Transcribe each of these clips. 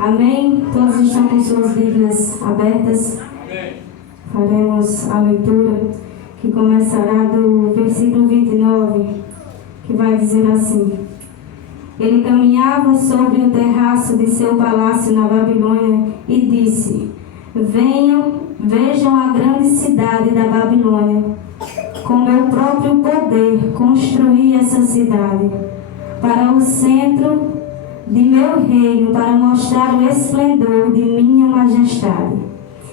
Amém? Todos estão com suas Bíblias abertas. Amém. Faremos a leitura que começará do versículo 29, que vai dizer assim: Ele caminhava sobre o terraço de seu palácio na Babilônia e disse: Vejam a grande cidade da Babilônia. Com meu próprio poder construí essa cidade para o centro de meu reino, para mostrar o esplendor de minha majestade.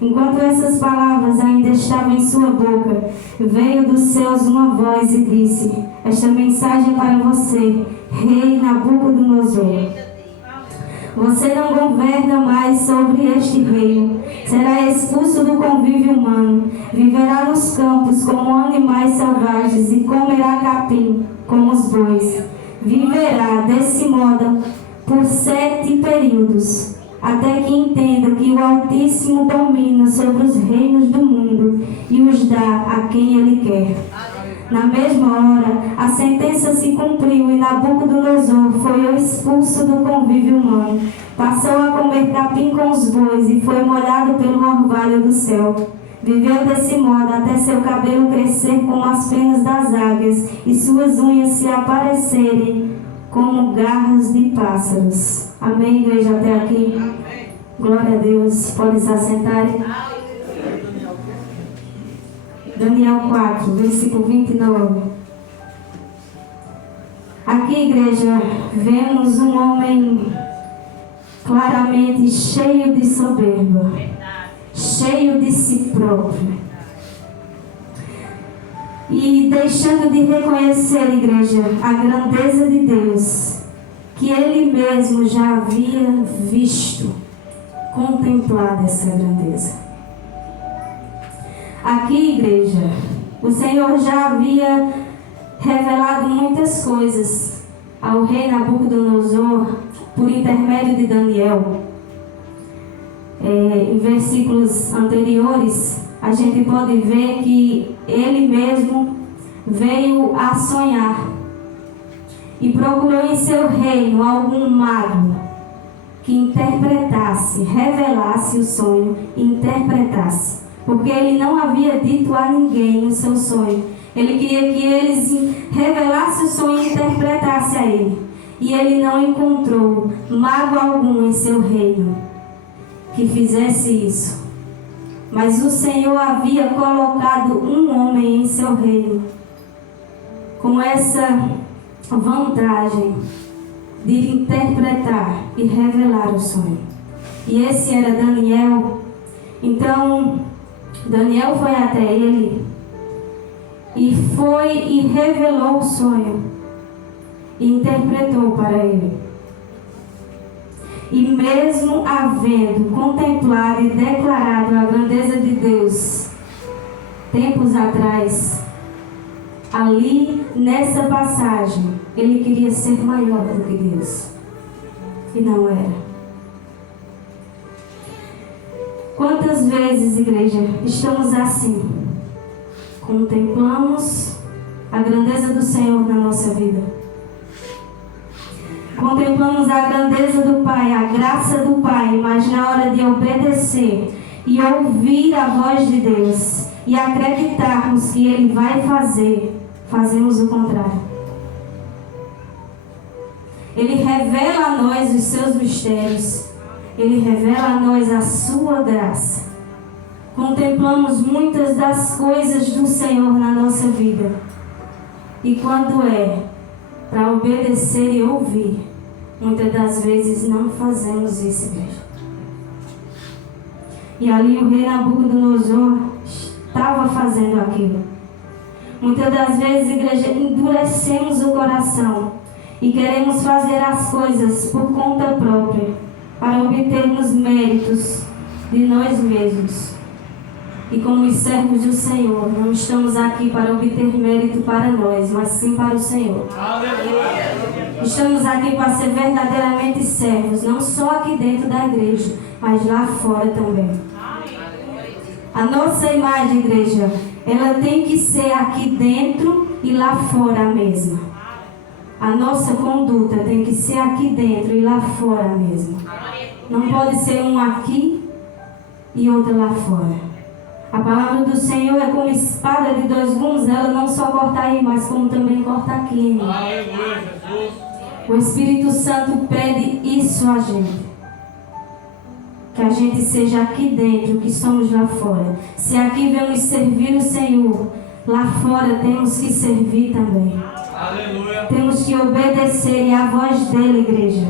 Enquanto essas palavras ainda estavam em sua boca, veio dos céus uma voz e disse: Esta mensagem é para você, rei Nabucodonosor. Você não governa mais sobre este reino. Será expulso do convívio humano. Viverá nos campos como animais selvagens e comerá capim como os bois. Viverá desse modo por 7 períodos, até que entenda que o Altíssimo domina sobre os reinos do mundo e os dá a quem Ele quer. Na mesma hora, a sentença se cumpriu e Nabucodonosor foi expulso do convívio humano. Passou a comer capim com os bois e foi molhado pelo orvalho do céu. Viveu desse modo até seu cabelo crescer como as penas das águias e suas unhas se aparecerem como garras de pássaros. Amém, igreja, até aqui? Amém. Glória a Deus. Pode se assentar. Daniel 4, versículo 29. Aqui, igreja, vemos um homem claramente cheio de soberba, cheio de si próprio. E deixando de reconhecer, igreja, a grandeza de Deus, que Ele mesmo já havia visto, contemplado essa grandeza. Aqui, igreja, o Senhor já havia revelado muitas coisas ao rei Nabucodonosor por intermédio de Daniel. Em versículos anteriores, a gente pode ver que ele mesmo veio a sonhar e procurou em seu reino algum mago que interpretasse, revelasse o sonho e interpretasse. Porque ele não havia dito a ninguém o seu sonho. Ele queria que eles revelassem o sonho e interpretassem a ele. E ele não encontrou mago algum em seu reino que fizesse isso. Mas o Senhor havia colocado um homem em seu reino com essa vantagem de interpretar e revelar o sonho. E esse era Daniel. Então, Daniel foi até ele e revelou o sonho e interpretou para ele. E mesmo havendo contemplado e declarado a grandeza de Deus tempos atrás, ali nessa passagem, ele queria ser maior do que Deus. E não era. Quantas vezes, igreja, estamos assim? Contemplamos a grandeza do Senhor na nossa vida. Contemplamos a grandeza do Pai, a graça do Pai, mas na hora de obedecer e ouvir a voz de Deus e acreditarmos que Ele vai fazer, fazemos o contrário. Ele revela a nós os seus mistérios. Ele revela a nós a sua graça. Contemplamos muitas das coisas do Senhor na nossa vida. E quando é para obedecer e ouvir, muitas das vezes não fazemos isso, igreja. E ali o rei Nabucodonosor estava fazendo aquilo. Muitas das vezes, igreja, endurecemos o coração e queremos fazer as coisas por conta própria, para obtermos méritos de nós mesmos. E como os servos do Senhor, não estamos aqui para obter mérito para nós, mas sim para o Senhor. Aleluia. Estamos aqui para ser verdadeiramente servos, não só aqui dentro da igreja, mas lá fora também. A nossa imagem, igreja, ela tem que ser aqui dentro e lá fora a mesma. A nossa conduta tem que ser aqui dentro e lá fora mesmo. Não pode ser um aqui e outro lá fora. A palavra do Senhor é como espada de dois gumes, ela não só corta aí, mas como também corta aqui. Aleluia, Jesus. O Espírito Santo pede isso a gente. Que a gente seja aqui dentro, que somos lá fora. Se aqui vamos servir o Senhor, lá fora temos que servir também. Aleluia. Temos que obedecer à voz dele, igreja.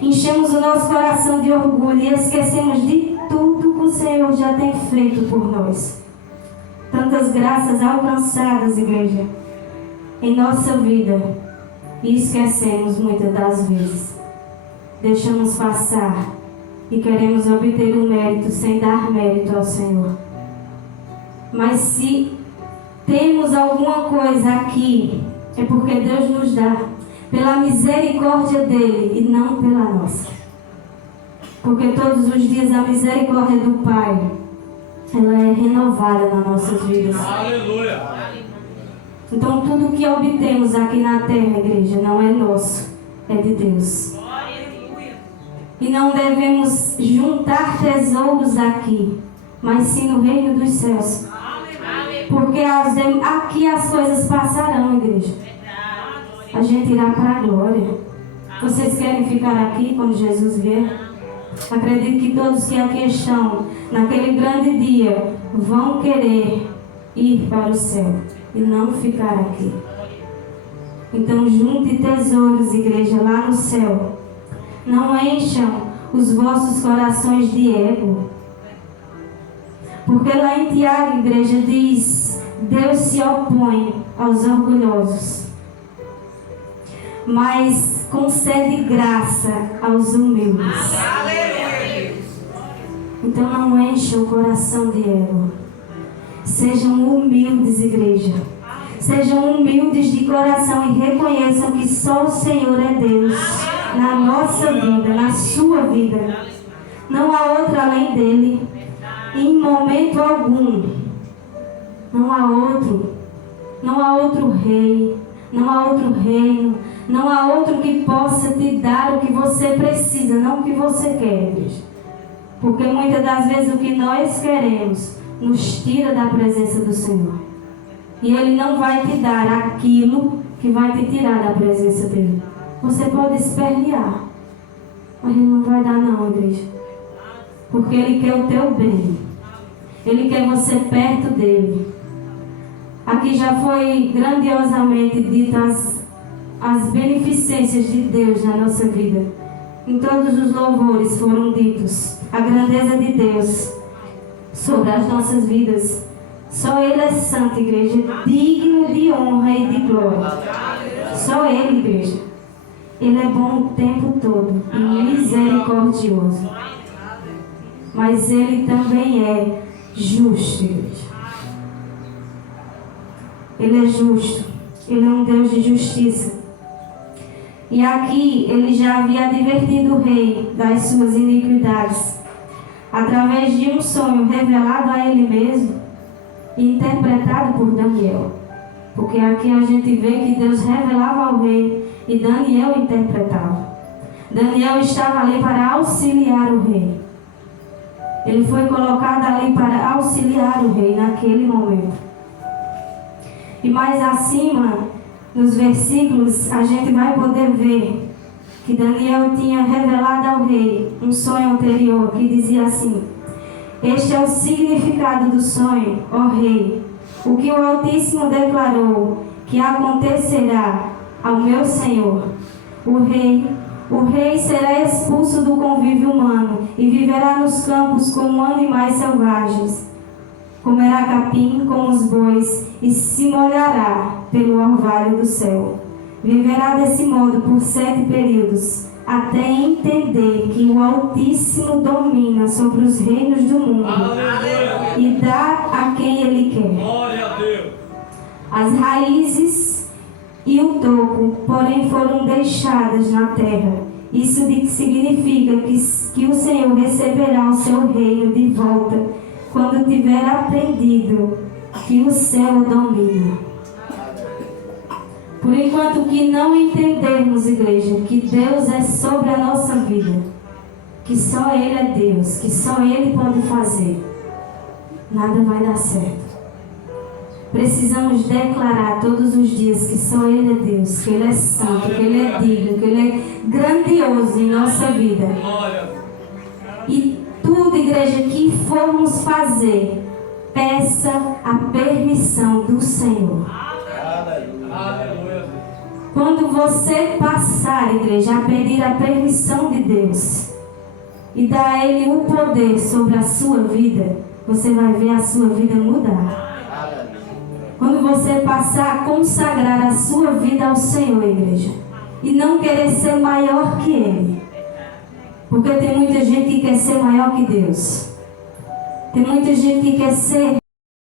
Enchemos o nosso coração de orgulho e esquecemos de tudo que o Senhor já tem feito por nós. Tantas graças alcançadas, igreja, em nossa vida. E esquecemos muitas das vezes. Deixamos passar e queremos obter o mérito sem dar mérito ao Senhor. Mas se temos alguma coisa aqui, é porque Deus nos dá pela misericórdia dele e não pela nossa. Porque todos os dias a misericórdia do Pai, ela é renovada nas nossas vidas. Aleluia. Então tudo que obtemos aqui na terra, igreja, não é nosso, é de Deus. E não devemos juntar tesouros aqui, mas sim no reino dos céus. Porque aqui as coisas passarão, igreja. A gente irá para a glória. Vocês querem ficar aqui quando Jesus vier? Acredito que todos que aqui estão, naquele grande dia, vão querer ir para o céu e não ficar aqui. Então junte tesouros, igreja, lá no céu. Não encham os vossos corações de ego. Porque lá em Tiago, igreja, diz: Deus se opõe aos orgulhosos, mas concede graça aos humildes. Então não encha o coração de ego. Sejam humildes, igreja. Sejam humildes de coração e reconheçam que só o Senhor é Deus na nossa vida, na sua vida. Não há outro além dele. E em momento algum, não há outro rei, não há outro reino, não há outro que possa te dar o que você precisa, não o que você quer, igreja. Porque muitas das vezes o que nós queremos nos tira da presença do Senhor. E Ele não vai te dar aquilo que vai te tirar da presença dEle. Você pode espernear, mas Ele não vai dar não, igreja. Porque Ele quer o teu bem. Ele quer você perto dEle. Aqui já foi grandiosamente ditas as beneficências de Deus na nossa vida. Em todos os louvores foram ditos a grandeza de Deus sobre as nossas vidas. Só Ele é santo, igreja, digno de honra e de glória. Só Ele, igreja. Ele é bom o tempo todo e misericordioso. Mas Ele também é justo, igreja. Ele é justo. Ele é um Deus de justiça. E aqui Ele já havia advertido o rei das suas iniquidades, através de um sonho revelado a ele mesmo e interpretado por Daniel. Porque aqui a gente vê que Deus revelava ao rei e Daniel interpretava. Daniel estava ali para auxiliar o rei. Ele foi colocado ali para auxiliar o rei naquele momento. E mais acima, nos versículos, a gente vai poder ver que Daniel tinha revelado ao rei um sonho anterior que dizia assim: este é o significado do sonho, ó rei, o que o Altíssimo declarou que acontecerá ao meu senhor. O rei será expulso do convívio humano e viverá nos campos como animais selvagens. Comerá capim como os bois e se molhará pelo orvalho do céu. Viverá desse modo por 7 períodos, até entender que o Altíssimo domina sobre os reinos do mundo. Aleluia. E dá a quem Ele quer. Glória a Deus. As raízes e o toco, porém, foram deixadas na terra. Isso significa que o Senhor receberá o seu reino de volta quando tiver aprendido que o céu o domina. Por enquanto que não entendermos, igreja, que Deus é sobre a nossa vida, que só Ele é Deus, que só Ele pode fazer, nada vai dar certo. Precisamos declarar todos os dias que só Ele é Deus, que Ele é santo, que Ele é digno, que Ele é grandioso em nossa vida. Glória. E tudo, igreja, que formos fazer, peça a permissão do Senhor. Aleluia. Quando você passar, igreja, a pedir a permissão de Deus e dar a Ele o poder sobre a sua vida, você vai ver a sua vida mudar. Quando você passar a consagrar a sua vida ao Senhor, igreja, e não querer ser maior que Ele, porque tem muita gente que quer ser maior que Deus. Tem muita gente que quer ser